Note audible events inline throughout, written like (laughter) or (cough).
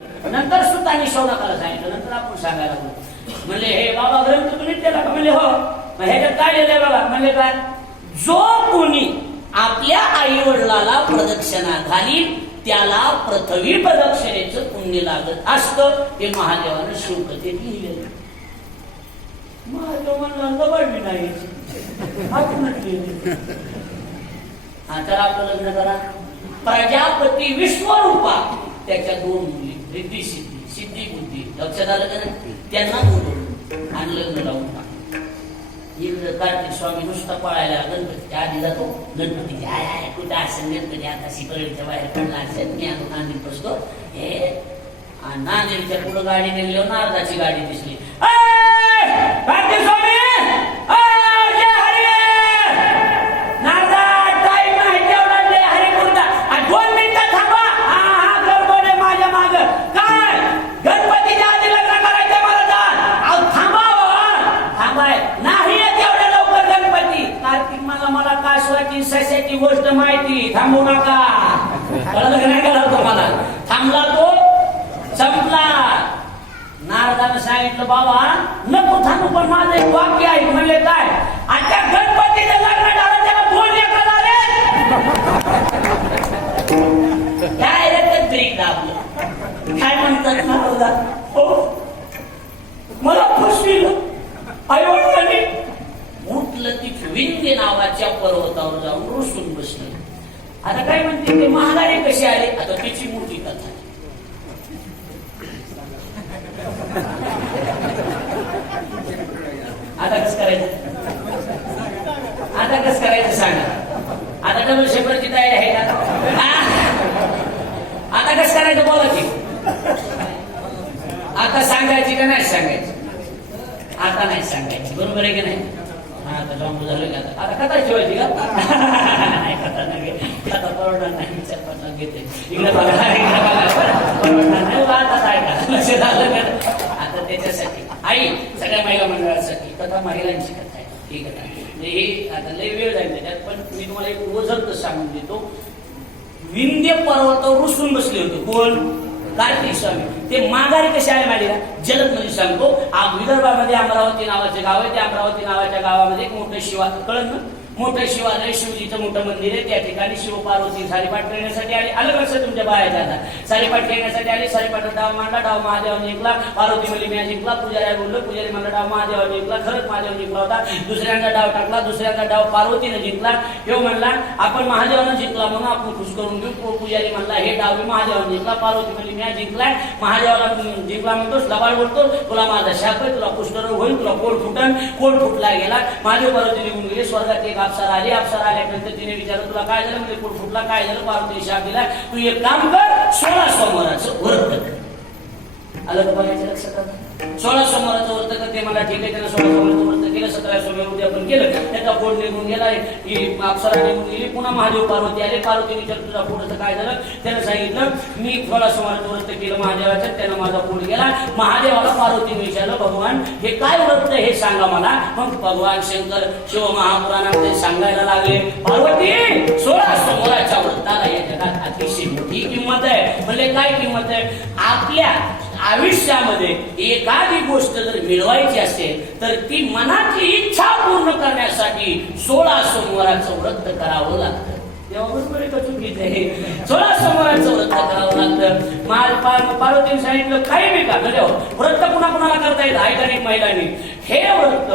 नंतर सुद्धा शौनकाला सांगितलं. नंतर आपण सांगायला लागलो. म्हणले हे बाबा ग्रंथ तुम्ही त्याला का? म्हणले हो. मग ह्याच्यात काय लिहिलंय बाबा म्हणले काय? जो कोणी आपल्या आई वडिलाला प्रदक्षिणा घालील त्याला पृथ्वी प्रदक्षिणेचं पुण्य लागत असतं. हे महादेवानं शिवकथेत लिहिलेलं. महादेव म्हणला दबाडली नाही आपणच हा तर आपलं लग्न करा. प्रजापती विश्वरूपा त्याच्या दोन मुली रिद्धी सिद्धी सिद्धी बुद्धी. लक्षात आलं का नाही? त्यांना बोलवलं. आणि लग्न लावून टाकलं. इकडं कार्तिक स्वामी नुसता पळायला गणपतीच्या आधी जातो. गणपती आय आय कुठं असेल गणपती? आता शिकळीच्या बाहेर पडला असेल. मी आता नांदेड बसतो. हे नांदेडच्या पुढं गाडी निघली नारदाची गाडी दिसली "अय! कार्तिक स्वामी अय, जय हरी! नारदा, time नाही तेवढा जय हरी बोलता. आणि दोन मिनिटं थांबा. हा, हा, गडबड आहे माझ्या मागं. काय? गणपतीच्या आधी लग्न करायचं मला तर. अहो, थांबा हो. थांबाय. नाही येत एवढ्या लवकर गणपती. कार्तिक मला मला कासवाची सस्याची गोष्ट माहिती थांबू नका कळलं का नाही कळलं तुम्हाला थांबला तो संपला नारदानं म्हटलं बाबा नको थांबू पण माझं एक वाक्य आहे म्हणले काय? आता गणपतीचं लग्न झालं त्याला दोन लेकरं झाले. (laughs) ते ब्रेक दाबलं? काय म्हणतात नारदा हो? मला फसविलं. आईवडिलांनी उठलं ती विंध्य नावाच्या पर्वतावर जाऊन रुसून बसलं. आता काय म्हणते ते महागारे कशी आले? आता तिची मूर्ती कथा आहे. आता कसं करायचं आता कसं करायचं सांगा आता डबल शेपरची तयारी आहे का? आता कसं करायचं बोला की? आता सांगायची का नाही सांगायची? आता नाही सांगायची. बरोबर आहे की नाही? हा, आता जॉम्बू झालं का आता? कथा शिवायची का? नाही कथा नाही कथा परवडणार नाही. घेते. इकडे बघा इकडे बघा. परवडणार नाही. आता काय का का? आता त्याच्यासाठी. आई सगळ्या महिला मंडळासाठी कथा महिलांची कथा आहे. ही कथा म्हणजे हे आता लय वेळ जाईल त्याच्यात पण मी तुम्हाला एक वजन सांगून देतो. विंध्य पर्वतावर रुसून बसले होते कोण? गायत्री स्वामी. ते माघारी कसे आहे माहिती का? जलद म्हणजे सांगतो विदर्भामध्ये अमरावती नावाचे गाव आहे. त्या अमरावती नावाच्या गावामध्ये एक मोठं शिवा कळत ना? मोठं शिवालय शिवजीचं मोठं मंदिर आहे. त्या ठिकाणी शिव पार्वती सारीपाठ करण्यासाठी आले अलग असं तुमच्या बायाच्या आता सारीपाठ खेळण्यासाठी आले. सारीपाठ डाव मांडला. डाव महादेवाने जिंकला. पार्वती मुली मी जिंकला. पुजारी बोललो. पुजारी म्हणला डाव महादेवाने जिंकला. खरंच महादेव जिंकला होता. दुसऱ्यांदा डाव टाकला. दुसऱ्यांदा डाव पार्वतीने जिंकला. हे म्हणला आपण महादेवानं जिंकला म्हणून आपण खुश करून घेऊ. पुजारी म्हणला हे डाव मी जिंकला. पार्वती मुली मी जिंकलाय. माझ्यावाला जिंकला म्हणतो लबाड बोलतो तुला माझा शाप आहे तुला कुष्ठरोग होईल तुला कोड फुटन कोड फुटला गेला. महादेव पार्वती निघून गेले स्वर्गात एक अप्सरा आली. अप्सरा आल्यानंतर तिने विचारलं तुला काय झालं? म्हणजे कोड फुटला काय झालं? पार्वती शाप दिला. तू एक काम कर सोळा सोमवाराचं व्रत आलं बघायचं लक्षात? सोळा सोमवाराचं व्रत करते मला ठीक आहे त्याला सोळा सोमवारचं व्रत केलं सतरा सोमवार उद्या आपण केलं त्याचा फोड निघून गेला ही अप्सरा निघून गेली पुन्हा महादेव पार्वती आले. पार्वती विचार तुझा पुढचं काय झालं? त्यानं सांगितलं मी सोळा सोमवारचं व्रत केलं महादेवाचं त्यानं माझा फोड गेला. महादेवाला पार्वतीने विचारलं भगवान हे काय व्रत हे सांगा मला. मग भगवान शंकर शिव महापुराणामध्ये सांगायला लागले पार्वती सोळा सोमवाराच्या व्रताला या जगात अतिशय मोठी किंमत आहे. म्हणजे काय किंमत आहे? आपल्या आयुष्यामध्ये एखादी गोष्ट जर मिळवायची असेल तर ती मनाची इच्छा पूर्ण करण्यासाठी सोळा सोमवाराचं व्रत करावं लागतं. करावं लागतं. माल पार- पार्वतीने सांगितलं काही बी का म्हणजे व्रत पुन्हा कुणाला करता येतं ऐकाने महिलांनी. हे व्रत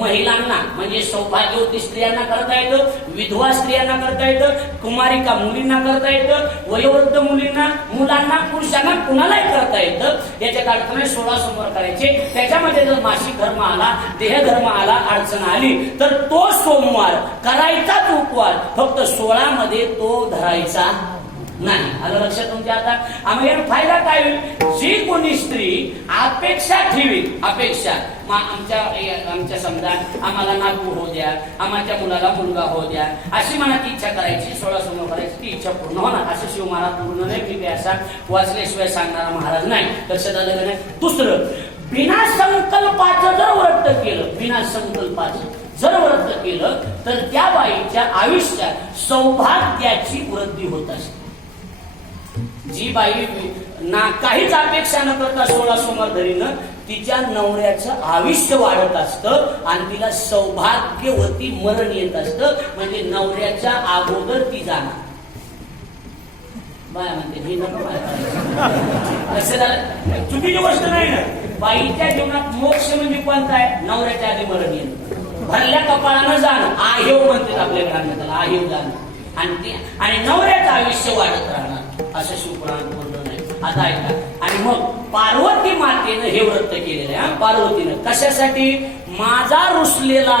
महिलांना म्हणजे सौभाग्यवती स्त्रियांना करता येतं विधवा स्त्रियांना करता येतं कुमारिका मुलींना करता येतं वयोवृद्ध मुलींना मुलांना पुरुषांना कुणालाही करता येतं? याच्या अडचणी सोळा समोर करायचे. त्याच्यामध्ये जर मासिक धर्म आला देह धर्म आला अडचण आली तर तो सोमवार करायचाच उपवार फक्त सोळा मध्ये तो धरायचा नाही. आलं लक्षात तुमच्या आता? आम्ही फायदा काय होईल? जी कोणी स्त्री अपेक्षा ठेवी अपेक्षा आमच्या आमच्या समजा आम्हाला नातू हो द्या आमच्या मुलाला मुलगा हो द्या अशी मनात इच्छा करायची सोळा समोर करायची ती इच्छा पूर्ण होणार. असं शिव महाराज पूर्ण नाही मी असा वाचल्याशिवाय सांगणारा महाराज नाही. लक्षात आलं नाही? दुसरं बिना संकल्पाचं जर व्रत केलं बिना संकल्पाचं जर व्रत केलं तर त्या बाईच्या आयुष्यात सौभाग्याची वृद्धी होत असते जी बाई ना काहीच अपेक्षा न करता सोळा सोमवार धरीनं तिच्या नवऱ्याचं आयुष्य वाढत असतं आणि तिला सौभाग्यवती मरण येत असतं म्हणजे नवऱ्याच्या अगोदर ती जाणार. बाया म्हणते हे नको कसं झालं. चुकीची गोष्ट नाही ना. बाईच्या जीवनात मोक्ष म्हणजे कोणता आहे? नवऱ्याच्या आधी मरण येणं. भरल्या कपाळानं जाणं. आहेव म्हणतात आपल्या ग्रंथाला त्याला आहेव जाणं. आणि ते आणि नवऱ्याचं आयुष्य वाढत राहणार. असं शिवपुराण बोललं नाही. आता ऐका. आणि मग पार्वती मातेनं हे व्रत केलेलं आहे पार्वतीनं. कशासाठी? माझा रुसलेला